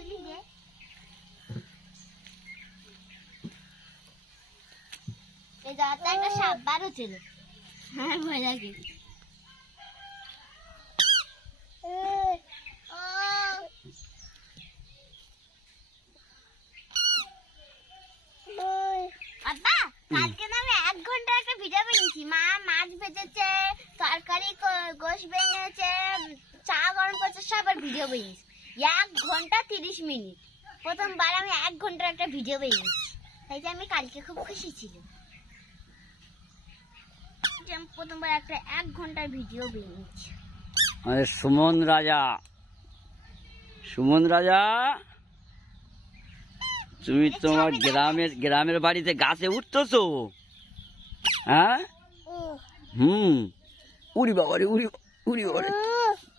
তুলি দে। এই জায়গাটা একটা সাপ বার হচ্ছিল। হ্যাঁ ভয় লাগে। আব্বা কালকে না আমি 1 ঘন্টা একটা ভিডিও বানিয়েছি। মা মাছ ভেজেছে, তরকারি গোশ বেনেছে, চা গরম করছে, সব আর ভিডিও বানিয়েছি 1 ঘন্টা 30 মিনিট। প্রথমবার আমি 1 ঘন্টার একটা ভিডিও বানিয়েছি, তাই যে আমি কালকে খুব খুশি ছিলাম যে আমি প্রথমবার একটা 1 ঘন্টার ভিডিও বানিয়েছি। আরে সুমন রাজা, সুমন রাজা, তুমি তোমার গ্রামের বাড়িতে গাছে উঠতেছো? হ্যাঁ, উড়ি বাবারে, উড়ি বাবারে,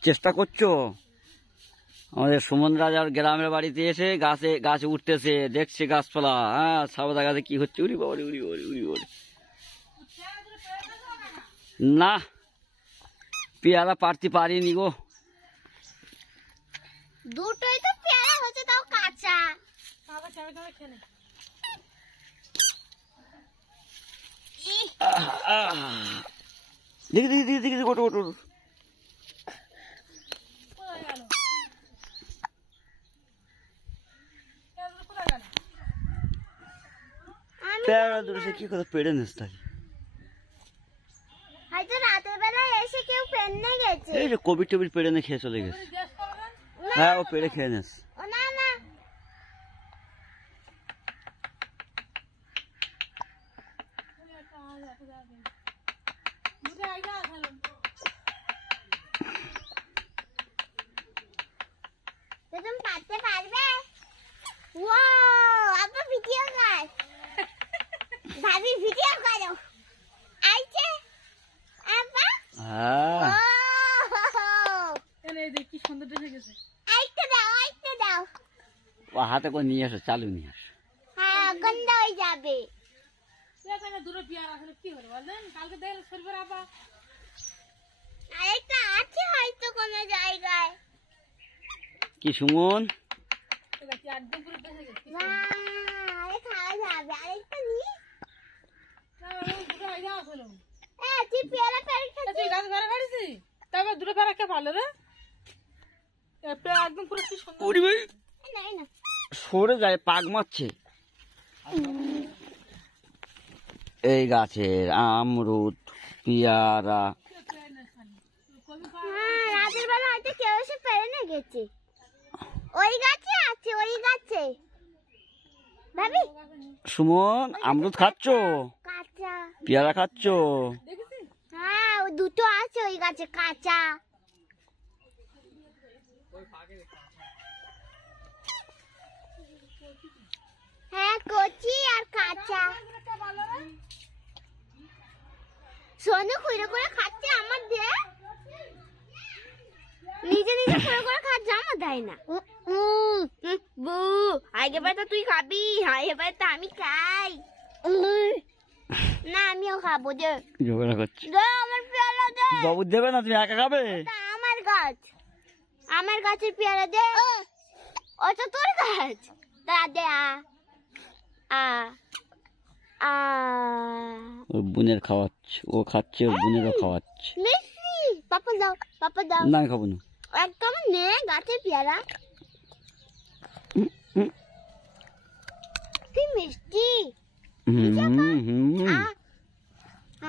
চেষ্টা করছো? আমাদের সুমন রাজার গ্রামের বাড়িতে এসে গাছে উঠতেছে, দেখছে গাছপালা। হ্যাঁ, সাবদা গাছে কি হচ্ছে? উড়ি বাবারে, উড়ি বাবারে, উড়ি বাবারে। না, পেয়ারা পারতে পারিনি গো। দুটোই তো পেয়ারা হচ্ছে, তাও কাঁচা। দেখি দেখি দেখি দেখি, ওটো ওটো। পেয়ারা দুটো সে কি কথা পেড়ে নিস তাই? হয়তো রাতের বেলা এসে কেউ পেন্নে গেছে। এই যে কোভিড টোভিড পেড়ে নিয়ে খেয়ে চলে গেছে। হ্যাঁ, ও পেড়ে খেয়ে নিস। ও না না, তুমি পারতে পারবে? ওয়াও, আব্বা ভিডিও কর। ভাবি ভিডিও করো। আইছে আব্বা। হ্যাঁ, ও এই দেখ কি সুন্দর দেখে গেছে। আইতে দাও, আইতে দাও। ও হাতে করে নিয়ে আসো, চালু নিয়ে আসো। হ্যাঁ, গন্ধ হয়ে যাবে। এখানে দুটো পেয়ারা আসলে কি হবে বলেন? কালকে দেখলে শরীরের আপা আরেকটা আছে হয়তো কোনো জায়গায়। কি সুমন? এটা কি একদম পুরো দেখে গেছে। না, আরে খাওয়া যাবে। আরেকটা নি। না আমি দুটো আইডিয়া আসলো। তুই পেয়ারা পেয়ারা তুই খাচ্ছিস? গাছ বেড়া কাটিছি? তারপর দুটো পেয়ারা কে ভালো রে? পেয়ারা একদম পুরো কি সুন্দর। উড়ি ভাই, না না, সরে যায়, পাক মারছে। এই গাছের আমরুদ, পেয়ারা। হ্যাঁ, রাতের বেলা হয়তো কেউ এসে পেরে নিয়ে গেছে। ওই গাছে আছে, ওই গাছে। ভাবি সুমন, আমরুদ খাচ্ছ? কাঁচা। পেয়ারা খাচ্ছ? দেখেছিস? হ্যাঁ, ওই দুটো আছে ওই গাছে কাঁচা। হ্যাঁ, কচি আর কাঁচা। সোনু খুঁড়ে করে খাচ্ছে, আমার দে। নিজে নিজে খুঁড়ে করে খাচ্ছে, আমার দেয় না। বু, আগেবার তো তুই খাবি, আগেবার তো আমি খাই। না, আমিও খাবো। দে ঝগড়া করছে। দে আমার পেয়ারা দে। বাবু দেবে না, তুমি একা খাবে? ওটা আমার গাছ, আমার গাছের পেয়ারা দে। ওটা তোর গাছ। দাঁড়া দে। আ আ ওর বোনের খাওয়াচ্ছে, ও খাচ্ছে, ওর বোনেরও খাওয়াচ্ছে। মিষ্টি। পাপা দাও, পাপা দাও। না, আমি খাবো না। একদম নে গাছের পেয়ারা। কি মিষ্টি। আ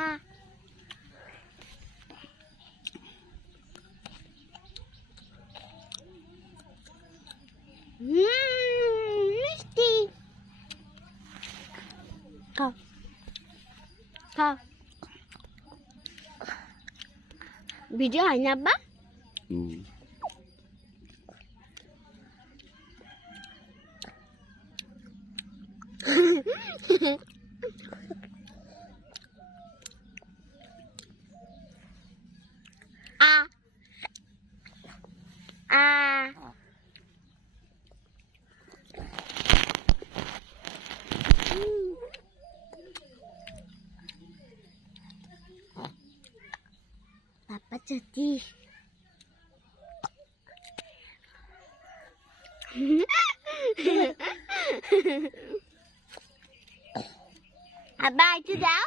আ মিষ্টি। খাও খাও। ভিডিও হয় না আব্বা? আ আ পাপা চটি। আব্বা একটু দাও,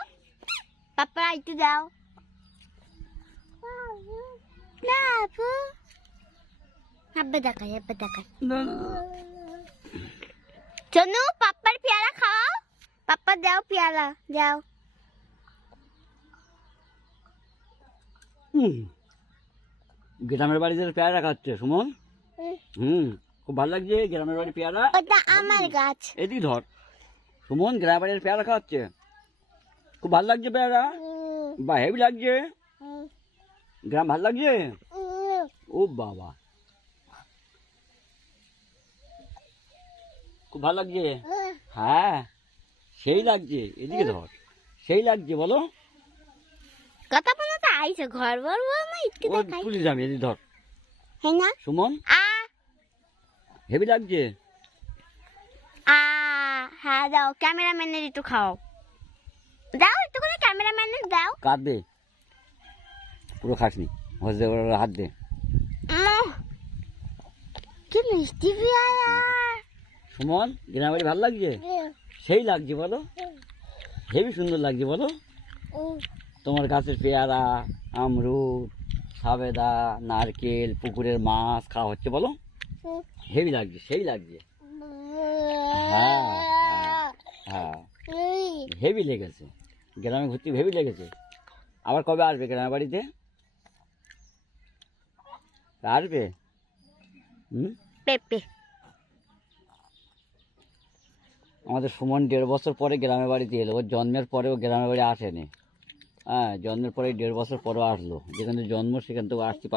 পাপা একটু দাও না আপু। আব্বা দেখাই, আব্বা দেখাই। চনু পাপ্পার পেয়ারা খাও, পাপ্পা দাও পেয়ারা দাও। গ্রামের বাড়িতে পেয়ারা খাচ্ছে সুমন। খুব ভালো লাগছে গ্রামের বাড়ি পেয়ারা। ওটা আমার গাছ। এদিকে ধর সুমন, গ্রামের বাড়ির পেয়ারা খাচ্ছে, খুব ভালো লাগছে পেয়ারা। বা হেভি লাগছে, গ্রাম ভালো লাগছে। ও বাবা, খুব ভালো লাগছে। হ্যাঁ সেই লাগছে, এদিকে ধর সেই লাগছে বলো। কথা বলে তো আইছে ঘর বর বল না একটু ও দেখাই। তুলি যাবি, এদিকে ধর হ্যাঁ না সুমন, আ হেভি লাগছে। আ হ্যাঁ দাও, ক্যামেরাম্যানের একটু খাও, দাও একটু করে ক্যামেরাম্যানের দাও। কাঁদবে পুরো খাসনি, হসে হাত দে। কি মিষ্টি পেয়ারা। সুমন গ্রামের বাড়ি ভালো লাগছে, সেই লাগছে বলো, হেভি সুন্দর লাগছে বলো। তোমার গাছের পেয়ারা, আমরুদ, সাবেদা, নারকেল, পুকুরের মাছ খাওয়া হচ্ছে বলো, হেভি লাগছে সেই লাগছে। হ্যাঁ হ্যাঁ হেভি লেগেছে, গ্রামে ঘুরতে হেভি লেগেছে। আবার কবে আসবে গ্রামের বাড়িতে? আসবে? পেঁপে। আমাদের সুমন 1.5 বছর পরে গ্রামের বাড়িতে এলো, ওর জন্মের পরেও গ্রামের বাড়ি আসেনি। হ্যাঁ জন্মের পরে 1.5 বছর পরেও আসলো, যেখানে জন্ম সেখান থেকে আসতে